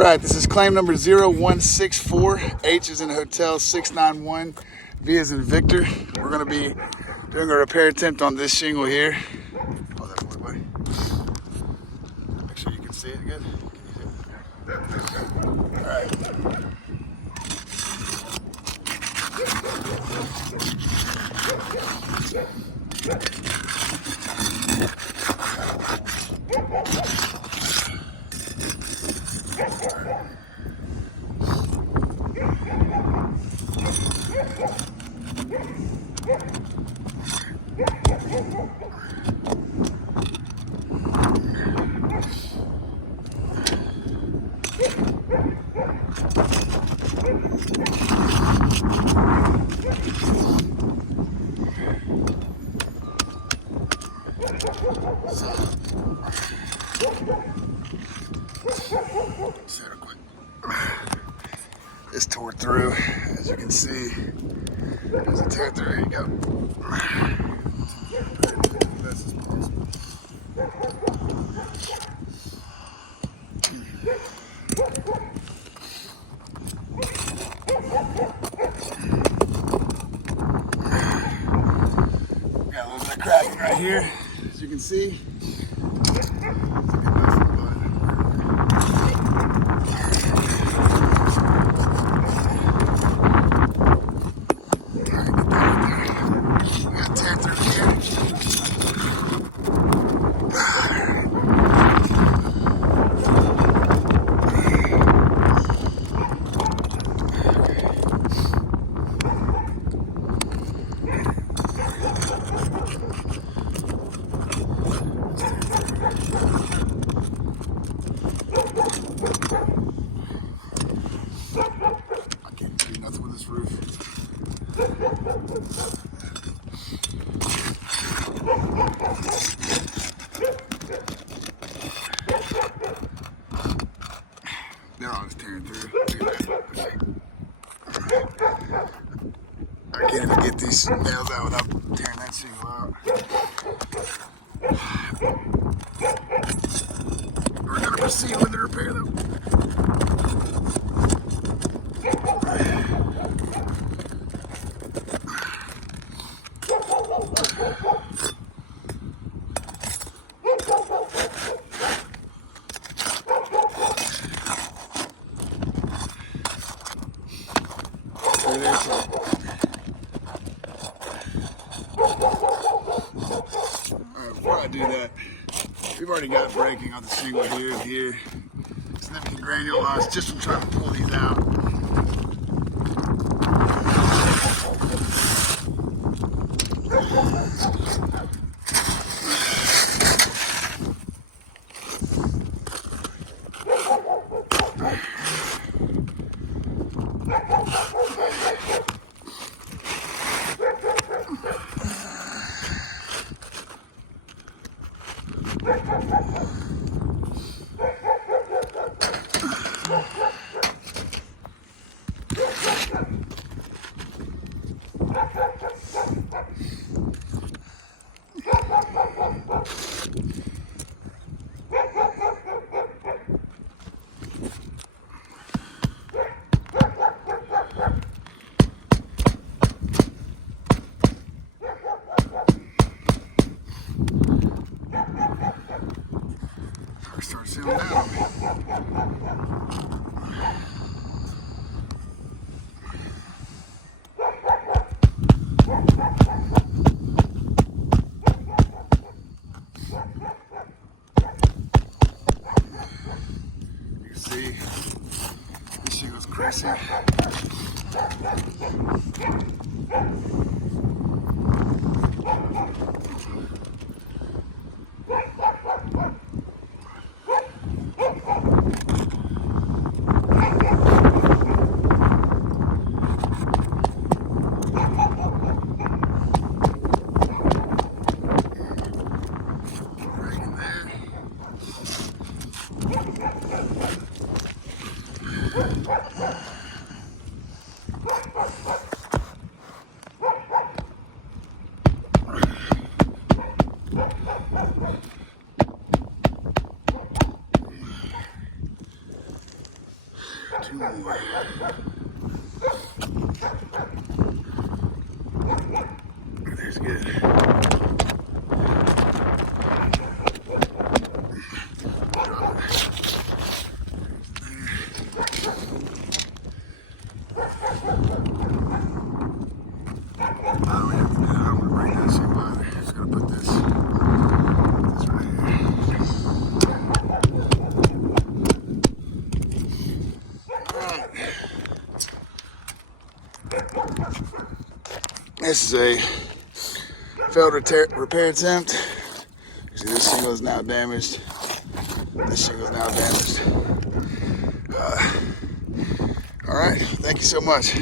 right, this is claim number 0164. H is in hotel 691. V is in Victor. We're going to be doing a repair attempt on this shingle here. Hold that for me, buddy. Make sure you can see it good. All right. This tore through, as you can see. There's a tear through. There you go. Best as possible. Got a little bit of cracking right here, as you can see. They're all just tearing through. I can't even get these nails out without tearing that shingle out. We're going to proceed with the repair though. Before I do that, we've already got breaking on the shingle here and here. Significant granule loss just from trying to pull these out. Start sealing down. You can see this shingle's crazy. Two more. There's good. This is a failed repair attempt. See, this shingle is now damaged. This shingle is now damaged. All right, thank you so much.